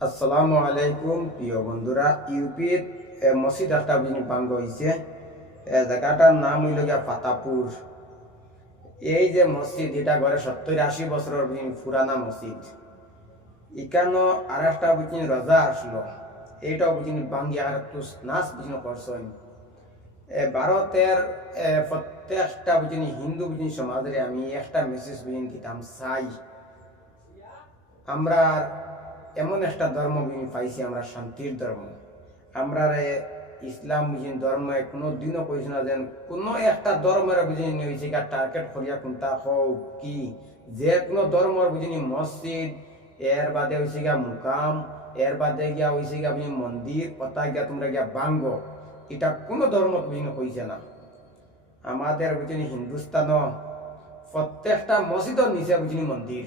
আসসালামু আলাইকুম প্রিয় বন্ধুরা। ইউপির মসজিদ একটা ভাঙ্গ হয়েছে। জায়গাটার নাম হইল গিয়া ফাতাপুর। এই যে মসজিদ, এটা গড়ে 70-80 বছরের পুরানা মসজিদ। এখানো আর একটা রজা আসলো, এইটাও ভাঙ্গি আর একটু নাচ করছেন। ভারতের প্রত্যেকটা হিন্দু সমাজের আমি একটা মেসেজ দিতাম চাই, আমরা এমন একটা ধর্ম পাইছি, আমরা শান্তির ধর্ম। আমরা ইসলাম ধর্ম কোনো দিনও কইছি না যেন কোনো একটা ধর্মের হয়েছে টার্গেট করিয়া কোনটা হোক কি, যে কোনো ধর্মের মসজিদ, এর বাদে হয়েছে গিয়া মুকাম, এর বাদে গিয়া হয়েছে গিয়া মন্দির, কথা গিয়া তোমরা গিয়া বাঙ্গ, এটা কোনো ধর্ম কইছে না। আমাদের হিন্দুস্তান প্রত্যেকটা মসজিদের নিচে মন্দির,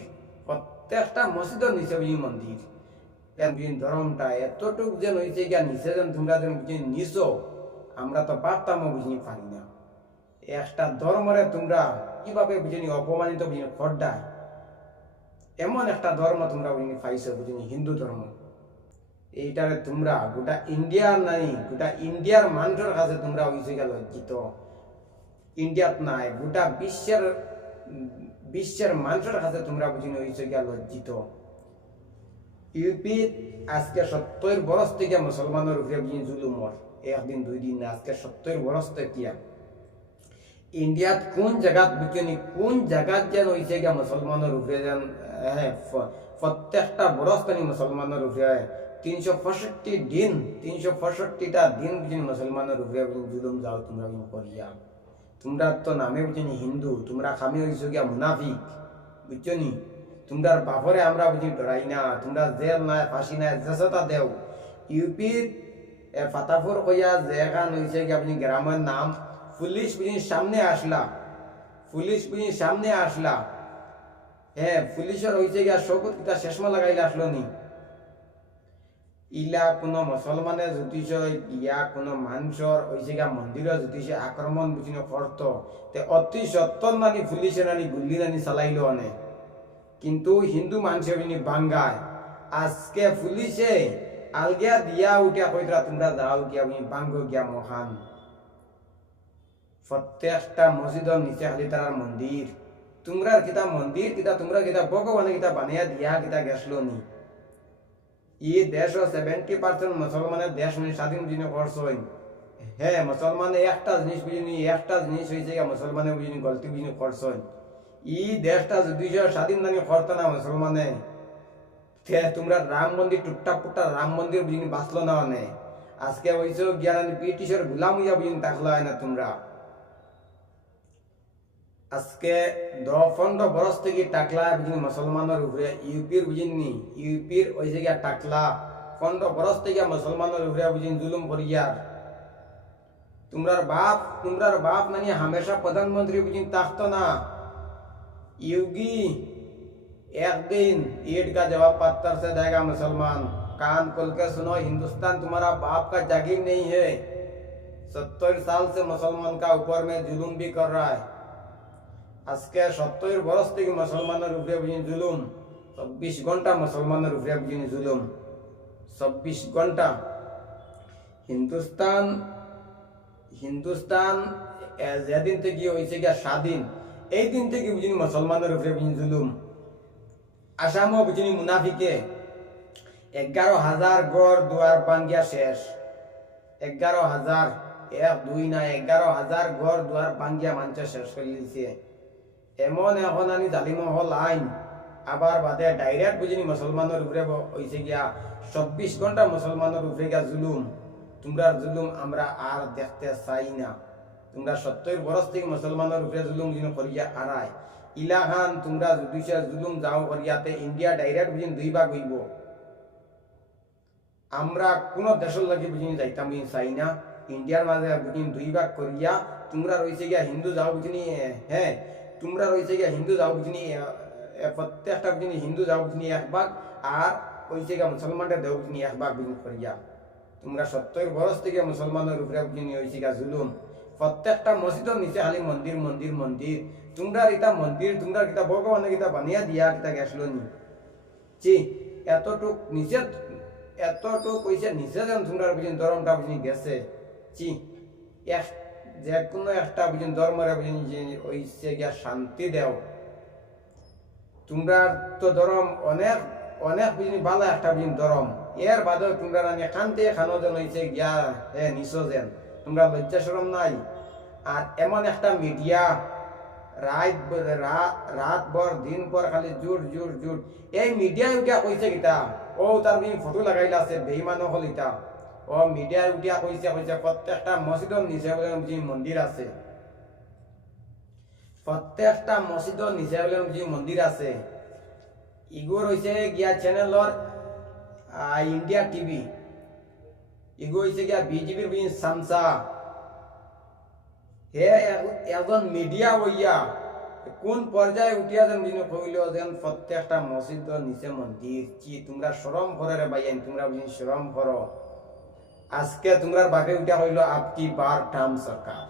প্রত্যেকটা মসজিদের নিচে মন্দির। ধর্মটা এতটুক যেন হয়েছে গিয়া নিচে যেন তোমরা যেন নিচ, আমরা তো পারতাম পারি না। একটা ধর্মরে তোমরা কিভাবে অপমানিত খড্ডা, এমন একটা ধর্ম তোমরা পাইছো হিন্দু ধর্ম। এইটারে তোমরা গোটা ইন্ডিয়ার নাই, গোটা ইন্ডিয়ার মানুষের কাছে তোমরা হয়েছে গিয়া লজ্জিত। ইন্ডিয়াত নাই, গোটা বিশ্বের মানুষের কাছে তোমরা হয়েছে গিয়া লজ্জিত। ইউপি আজকে 70 বরস থেকে মুসলমানের উপরে জুলুমর, একদিন দুই দিন না, আজকে 70 বরস থেকে। ইন্ডিয়াত কোন জায়গাত কোন জায়গাত যেন হয়েছে গিয়া মুসলমানের উপরে যেন প্রত্যেকটা বরস মুসলমানের উপরে 365 দিন, 365টা দিন মুসলমানের উপরে জুলুম যাও তোমরা করিয়া। তোমরা তো নামে হিন্দু, তোমরা খামি হয়েছো গিয়া মুনাফিক, বুঝছো নি? তোমরা বাপরে আমরা ডরাই না, তোমরা জেল নাই, ফাঁসি নাই, জেসতা দেও। ইউপির ফাতাপুর কইয়া যেখান হয়েছে কি আপনি গ্রামের নাম, পুলিশ সামনে আসলা, পুলিশ সামনে আসলা, হ্যাঁ পুলিশের হয়েছে গিয়া শকুত কিতা শেষমা লাগাইলে আসলো নি। ইলা কোনো মুসলমানের জ্যোতিষ ইয়া কোনো মানুষের হয়েছে গিয়া মন্দিরের জ্যোতিষে আক্রমণ করত, তে অতি সত্তর নানি পুলিশে নানি গুল্লি নানি চালাইলো অনেক, কিন্তু হিন্দু মানুষের বাঙ্গায়। আজকে পুলিশে আলগিয়া দিয়া উঠিয়া কইরা তোমরা যাও গিয়া বাঙ্গ গিয়া মহান। প্রত্যেকটা মসজিদের নিচে খালি তার মন্দির, তোমরা কিতা মন্দির কিতা তোমরা কিতা ভগবানে কিতা বানিয়া দিয়া কিতা গেছলো নি। ই দেশ 70% মুসলমানের দেশ স্বাধীন করছেন। হ্যাঁ মুসলমানে একটা জিনিস একটা জিনিস হয়েছে মুসলমানে গলতি করছেন। ই দেশটা যদি স্বাধীন নানি করতো না মুসলমানে, তোমরা রাম মন্দির টুকটা পুট্টা রাম মন্দির বাঁচলো না অনে। আজকে হয়েছে জ্ঞান ব্রিটিশের গুলাম হইয়া থাকলো না তোমরা। আজকে 10-15 বরস থেকে টাকলা মুসলমানের উপরে ইউপির ইউপির হয়েছে গিয়া টাকলা 15 বরস থেকে মুসলমানের উপরে জুলুম করিয়ার। তোমরার বাপ নানি হামেশা প্রধানমন্ত্রী থাকতো না। योगी एक दिन ईट का जवाब पत्थर से देगा मुसलमान, कान खोल के सुनो, हिंदुस्तान तुम्हारा बाप का जागीर नहीं है। 70 साल से मुसलमान का ऊपर में जुलूम भी कर रहा है। आज के 70 बरस तक मुसलमानों रुपये जुलूम, 24 घंटा मुसलमानों रुपये जुलूम, 24 घंटा। हिंदुस्तान যেদিন থেকে হয়েছে গিয়া স্বাধীন, এই দিন থেকে মুসলমানের উপরে জুলুম। আসামও মুনাফিকে 11,000 ঘর দুয়ার ভাঙ্গিয়া শেষ। 11,000, 1-2 না, 11,000 ঘর দুয়ার ভাঙ্গিয়া মানুষ শেষ করে দিয়েছে। এমন এখন আনি জালিমহল আইন, আবার বাদে ডাইরেক্ট মুসলমানের উপরে হয়েছে গিয়া 24 ঘন্টা মুসলমানের উপরে গিয়া জুলুম। তোমরা জুলুম আমরা আর দেখতে চাই না। তোমরা 70 বরস থেকে মুসলমানের উপরে জুলুম করিয়া আড়াই ইলাহান। তোমরা যদি জুলুম যাও করিয়াতে ইন্ডিয়া ডাইরেক্ট 2 ভাগ হইব। আমরা কোন দেশের লাগে যাইতাম চাই না। ইন্ডিয়ার মাঝে 2 ভাগ করিয়া তোমরা রয়েছে গিয়া হিন্দু যাও হ্যাঁ তোমরা রয়েছে গিয়া হিন্দু যাও প্রত্যেকটা হিন্দু যাও 1 ভাগ, আর হয়েছে গিয়া মুসলমানটা দেও 1 ভাগ করিয়া। তোমরা 70 বরস থেকে মুসলমানের উপরে হয়েছে গিয়া জুলুম। প্রত্যেকটা মসজিদের নিচে খালি মন্দির মন্দির মন্দির। তোমরা এটা মন্দির, তোমরা কিতা ভগবানে কিতা বানিয়া দিয়া কিতা গেছলো নি। এতটুক নিচে এতটুকু কইছে নিচে যেন তোমরা বুঝিন ধর্মটা বুঝিন গেছে চি এক যে কোনো একটা বুঝিন ধর্মের বুঝিন যে ওইসে গিয়া শান্তি দেও তোমরা তো ধর্ম অনেক অনেক বুঝিনি ভালো একটা বুঝিন ধর্ম এর বাদেও তোমরা রানি কান্তে খানো যেন হইছে গিয়া নিচো যেন তোমরা লজ্জা শরম নাই আর এমন একটা মিডিয়া রাত ভর দিন পর খালি জোর জোর জোর এই মিডিয়ায় উঠিয়া কইছে কিতা ও তার ফটো লাগাইলা আছে বেইমানো হল ইটা ও মিডিয়ায় উঠিয়া কইছে কইছে প্রত্যেকটা মসজিদর নিচে যে মন্দির আছে প্রত্যেকটা মসজিদর নিচে যে মন্দির আছে ইগোর হইছে গিয়া চ্যানেলর ইন্ডিয়া টিভি ইগো হইছে গিয়া বিজেপির বুঝি সামসা হে একজন মিডিয়া হইয়া কোন পর্যায়ে উঠিয়া যেন বুঝি কইল যেন প্রত্যেকটা মসজিদর নিচে মন্দির চি তোমরা শরম করে রে ভাইয়ান তোমরা বুঝি শরম করো আজকে তোমরা বাপে উঠিয়া কইল আপকি বার টার্ম সরকার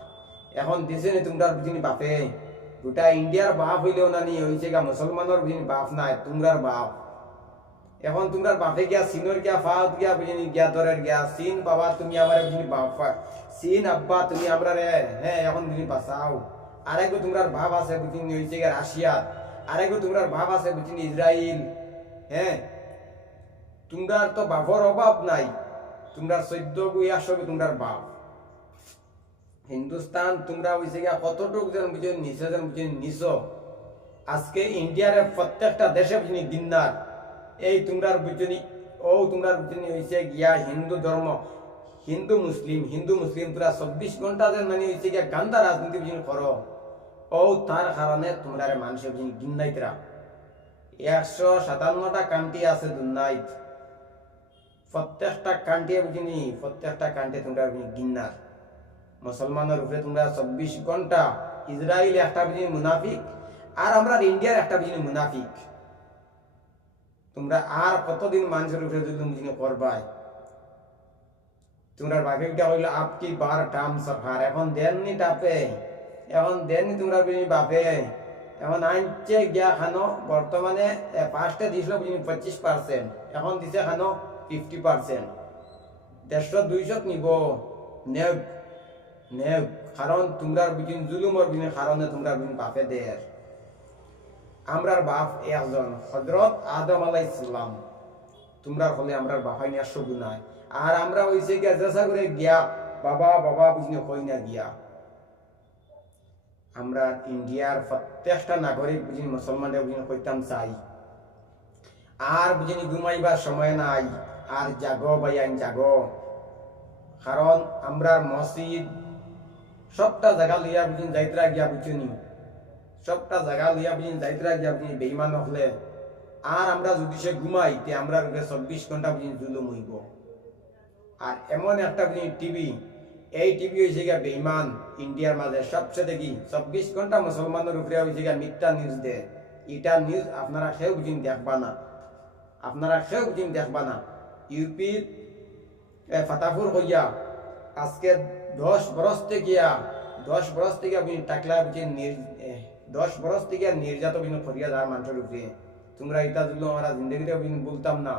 এখন দিছে নি তোমরা বুঝিনি বাপে গোটা ইন্ডিয়ার বাপ হইলেও নানি হইছে গা মুসলমানের বুঝিনি বাপ নাই তোমরার বাপ এখন তোমরা বাপে গিয়া সিনোর গিয়া ফাউত গিয়া বুঝিনি গিয়া দরের গিয়া সিন বাবা তুমি আমার বুঝিনি বাপ সিন আব্বা তুমি আমরা রে হ্যাঁ এখন বুঝিনি বাঁচাও আরেকগো তোমরার ভাব আছে বুঝিনি হইছে গিয়া রাশিয়া আরেকগো তোমরার ভাব আছে বুঝিনি ইসরায়েল হ্যাঁ তোমরার তো বাপর অভাব নাই তোমরা 14 গুই আসবে তোমরার বাপ হিন্দুস্তান তোমরা হইছে গিয়া কতটুকু যেন বুঝিনি নিচে যেন বুঝিনি নিচো আজকে ইন্ডিয়ার প্রত্যেকটা দেশে বুঝিনি গিন্নার এই তোমরার বুঝিনি ও তোমরার বুঝিনি হইছে গিয়া হিন্দু ধর্ম হিন্দু মুসলিম তোরা 24 ঘন্টা যেন মানে হইছে গিয়া গান্দা রাজনীতি বুঝিনি করো ও তার কারণে তোমরা মানুষের বুঝিনি গিন্নাইতরা 157টা কান্ট্রি আছে দুনিয়াত প্রত্যেকটা কান্ট্রি বুঝিনি প্রত্যেকটা কান্ট্রি তোমরা বুঝিনি গিন্নার মুসলমানের উপরে তোমরা 24 ঘন্টা ইসরায়েল একটা বুঝিনি মুনাফিক আর আমরা ইন্ডিয়ার একটা বুঝিনি মুনাফিক তোমরা আর কতদিন মানুষের উপরে জুলুম বুঝিনি করবাই তোমরা বাপেটা হইলো আপকি বার টার্ম সরকার এখন দেননি টাপে এখন দেননি তোমরা বুঝিনি বাপে এখন আনছে গিয়া খানো বর্তমানে ফার্স্টে দিছিল বুঝিনি 25% এখন দিছে খানো 50% 150-200 নিব নেব নেব কারণ তোমরা বুঝিনি জুলুমর বুঝিনি কারণে তোমরা বুঝিনি বাপে দের আমরার বাপ একজন হযরত আদম আলাইহিস সালাম তোমরা হলে আমরার বাপাই না সগুনায় আর আমরা হইছে গিয়া জেসা করে গিয়া বাবা বাবা বুঝিনি কই না গিয়া আমরা ইন্ডিয়ার প্রত্যেকটা নাগরিক বুঝিনি মুসলমানদের বুঝিনি কইতাম চাই আর বুঝিনি ঘুমাইবার সময় নাই আর জাগো ভাইয়ান জাগো কারণ আমরার মসজিদ সবটা জায়গা লইয়া বুঝিনি যাইতরা গিয়া বুঝিনি সবটা জায়গা লইয়া বুঝিনি যাইতরা গিয়া বুঝিনি বেঈমান হলে আর আমরা যদি সে ঘুমাই তে আমরা 24 ঘন্টা বুঝিনি জুলুম হইব আর এমন একটা বুঝিনি টিভি এই টিভি হইছে গিয়া বেঈমান ইন্ডিয়ার মাঝে সবচেয়ে দেখি 24 ঘন্টা মুসলমানের উপরে হইছে গিয়া মিথ্যা নিউজ দে এটা নিউজ আপনারা কেউ বুঝিনি দেখবা না আপনারা কেউ বুঝিনি দেখবা না ইউপি ফাতাফুর হইয়া আজকে 10 বরস থেকে আপনি টাকলা বুঝিনি 10 বরস থেকে নির্যাতন বিন করিয়া যার মানুষের উপরে তোমরা এটা জুলুম আমরা জিন্দগিতে বলতাম না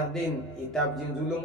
একদিন এটা জুলুম